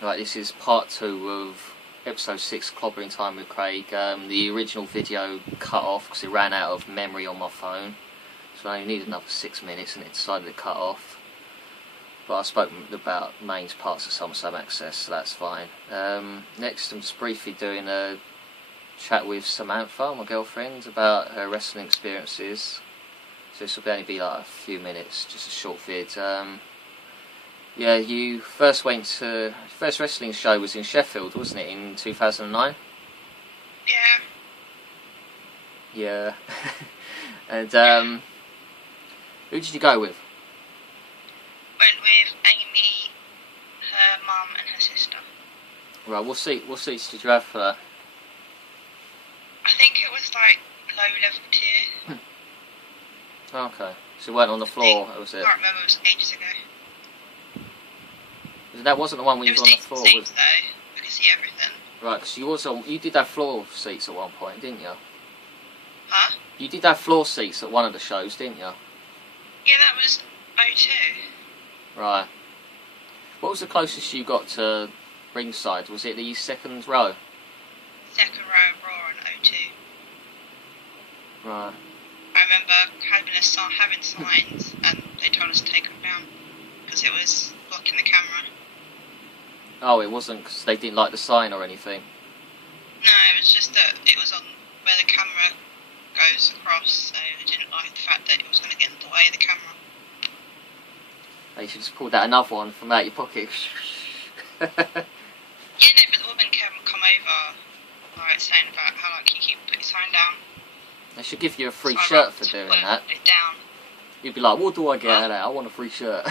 Right, this is part 2 of episode 6, Clobbering Time with Craig. The original video cut off because it ran out of memory on my phone, so I only needed another 6 minutes and it decided to cut off. But I spoke about main parts of some access, so that's fine. Next, I'm just briefly doing a chat with Samantha, my girlfriend, about her wrestling experiences. So this will only be like a few minutes, just a short vid. Yeah, you first wrestling show was in Sheffield, wasn't it, in 2009? Yeah. Yeah. And who did you go with? Went with Amy, her mum and her sister. Right, what seats did you have for that? I think it was like low level tier. Okay, so you weren't on the floor, was it? I can't remember, it was ages ago. That wasn't the one when you was on the floor, was it? Though, I could see everything. Right, because you did have floor seats at one point, didn't you? Huh? You did have floor seats at one of the shows, didn't you? Yeah, that was O2. Right. What was the closest you got to ringside? Was it the second row? Second row, Raw and O2. Right. I remember having signs and they told us to take them down because it was blocking the camera. Oh, it wasn't because they didn't like the sign or anything? No, it was just that it was on where the camera goes across, so they didn't like the fact that it was going to get in the way of the camera. They should just pull out another one from out your pocket. Yeah, no, but the woman come over, like, saying about how like you keep putting your sign down. They should give you a free So shirt for doing that. It down. You'd be like, what do I get out of that? I want a free shirt.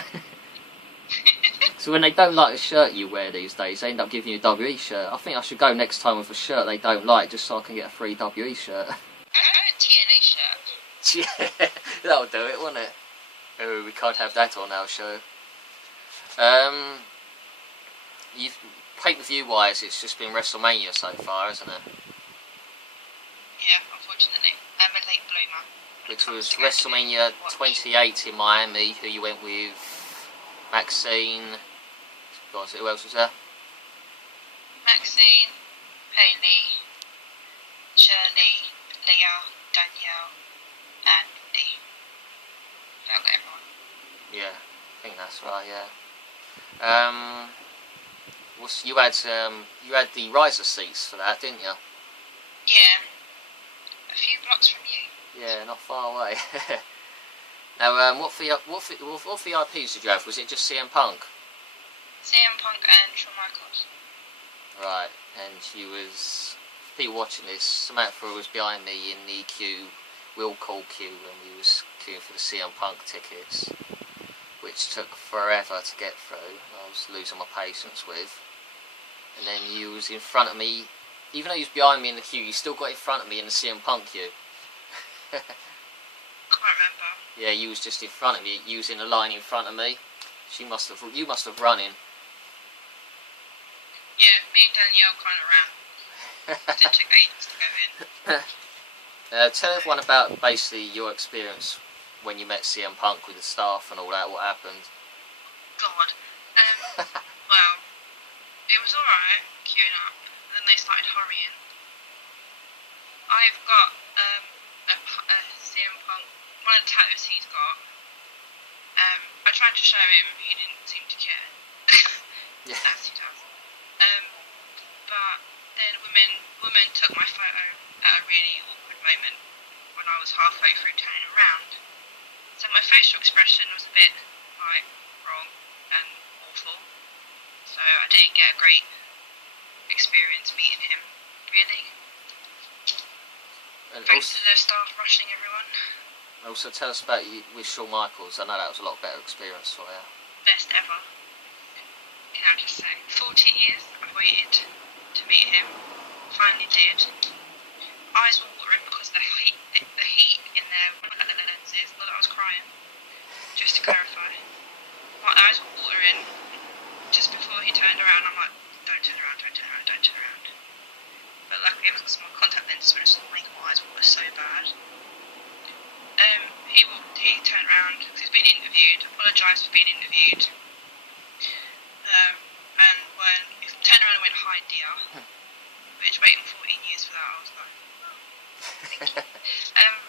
So when they don't like the shirt you wear these days, they end up giving you a WE shirt. I think I should go next time with a shirt they don't like, just so I can get a free WE shirt. I a TNA shirt. Yeah, that'll do it, won't it? Oh, we can't have that on our show. You've pay-per-view wise, it's just been WrestleMania so far, isn't it? Yeah, unfortunately. I'm a late bloomer. Which was WrestleMania 28 in Miami, who you went with Maxine. God, who else was there? Maxine, Hayley, Shirley, Leah, Danielle, and Lee. So I got everyone. Yeah, I think that's right. Yeah. You had the riser seats for that, didn't you? Yeah. A few blocks from you. Yeah, not far away. Now, what VIPs did you have? Was it just CM Punk? CM Punk and Shawn Michaels. Right, and people watching this, Samantha was behind me in the queue, will call queue, and we was queuing for the CM Punk tickets, which took forever to get through. I was losing my patience with. And then you was in front of me, even though you was behind me in the queue, you still got in front of me in the CM Punk queue. Can't remember. Yeah, you was just in front of me. You was in the line in front of me. You must have run in. Yeah, me and Danielle kind of ran. It took ages to go in. Tell everyone about basically your experience when you met CM Punk with the staff and all that. What happened? God. Well, it was alright queuing up, and then they started hurrying. I've got a CM Punk, one of the tattoos he's got. I tried to show him, he didn't seem to care. Yeah. As he does. But then woman took my photo at a really awkward moment when I was halfway through turning around. So my facial expression was a bit like wrong and awful. So I didn't get a great experience meeting him, really. And Thanks to the staff rushing everyone. Also, tell us about you with Shawn Michaels. I know that was a lot better experience for you. Best ever. Can I just say, 14 years I've waited to meet him. Finally did. Eyes were watering because the heat in there at the lenses. Not that I was crying. Just to clarify, my eyes were watering. Just before he turned around, I'm like, don't turn around, don't turn around, don't turn around. But luckily it was because my contact lenses were just making my eyes water so bad. He turned around because he's been interviewed, apologised for being interviewed, and when dear. Which, waiting 14 years for that, I was like, oh, thank you.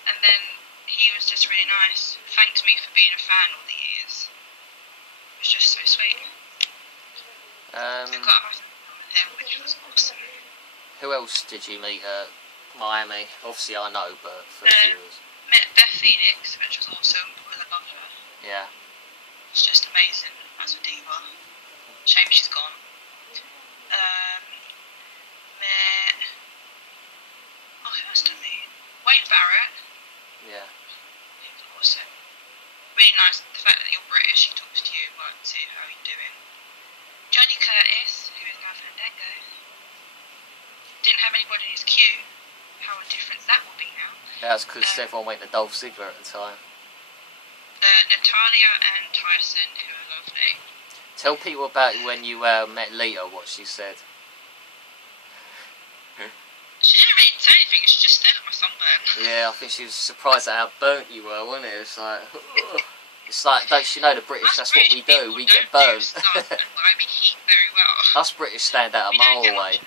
And then he was just really nice. Thanked me for being a fan all the years. It was just so sweet. I got a massive film with him, which was awesome. Who else did you meet at Miami? Obviously I know, but for viewers. Met Beth Phoenix, which was awesome because I love her. Yeah. It's just amazing as a diva. Shame she's gone. Met... Oh, who else did I meet? Wade Barrett. Yeah. He was awesome. Really nice. The fact that you're British, he talks to you, like, to how you're doing. Johnny Curtis, who is now Fandango. Didn't have anybody in his queue. How a difference that will be now. That's because everyone went to Dolph Ziggler at the time. Natalia and Tyson, who are lovely. Tell people about when you met Lita, what she said. She didn't really say anything, she just stared at my sunburn. Yeah, I think she was surprised at how burnt you were, wasn't it? It's like, don't you know the British, that's what we do, we get burnt. Heat very well. Us British stand out a mile away.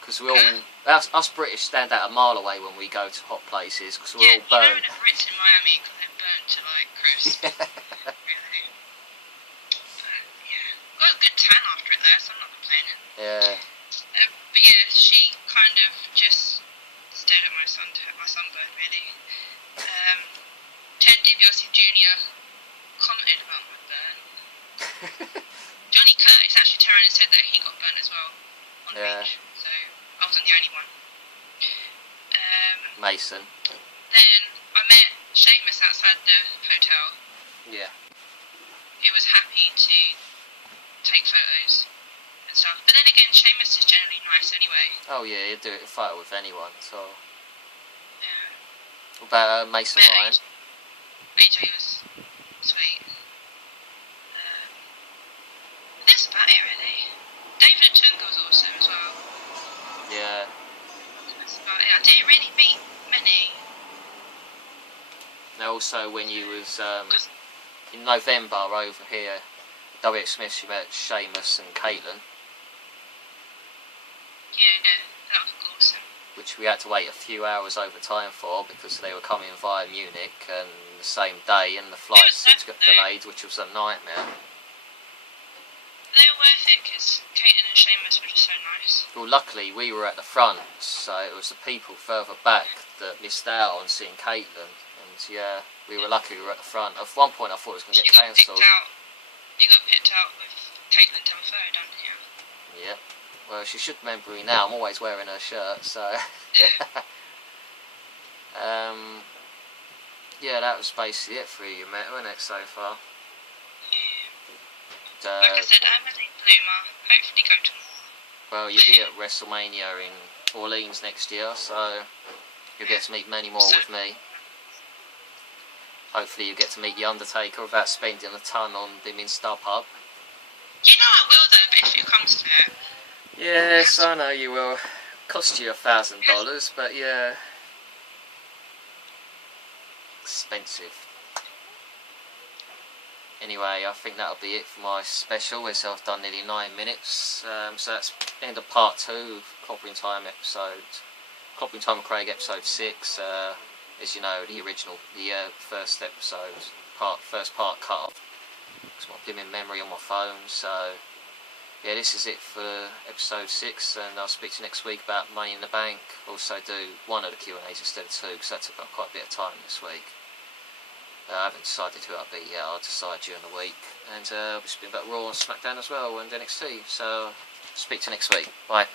Because we all, us British stand out a mile away when we go to hot places, because we're all burnt. You know the Brits in Miami because they're burnt to like crisp. Really. But yeah, got a good tan after it though, so I'm not complaining. Yeah. But yeah, she kind of just stared at my sunburn really. Ted DiBiase Jr. commented about my burn. Johnny Curtis actually turned around and said that he got burnt as well on the beach, so I wasn't the only one. Mason. Then I met Seamus outside the hotel. Yeah. He was happy to take photos and stuff. But then again, Seamus is generally nice anyway. Oh yeah, he'd do it in photo with anyone, so... Yeah. What about Mason Ryan? AJ was sweet. That's about it really. David Otunga was awesome as well. Yeah. That's about it. I didn't really meet many. Now also when you was in November over here, W.X. Smith, you met Seamus and Caitlin. Yeah, that was awesome. Which we had to wait a few hours over time for because they were coming via Munich and the same day and the flights got delayed, which was a nightmare. They were worth it because Caitlin and Seamus were just so nice. Well, luckily we were at the front, so it was the people further back that missed out on seeing Caitlin. And yeah, we were lucky we were at the front. At one point I thought it was going to get cancelled. You got picked out with Caitlin to have a photo done, didn't you? Yeah. Well, she should remember me now. I'm always wearing her shirt, so... yeah, that was basically it for you, mate, wasn't it, so far? Yeah. Like I said, I'm a late bloomer. Hopefully go to more. Well, you'll be at WrestleMania in Orleans next year, so you'll get to meet many more with me. Hopefully you'll get to meet The Undertaker without spending a ton on him in StubHub. You know I will though, but if it comes to it... Yes, I know you will. Cost you $1,000, but yeah. Expensive. Anyway, I think that'll be it for my special, as I've done nearly 9 minutes. So that's the end of part 2 of Clobbering Time with Craig episode 6. As you know, the original, the first episode, first part cut off. It's got a memory on my phone, so yeah, this is it for episode 6, and I'll speak to you next week about Money in the Bank. Also do one of the Q&As instead of 2, because that took up quite a bit of time this week. I haven't decided who I'll be yet. I'll decide during the week, and I'll be speaking about Raw and SmackDown as well, and NXT, so speak to you next week. Bye.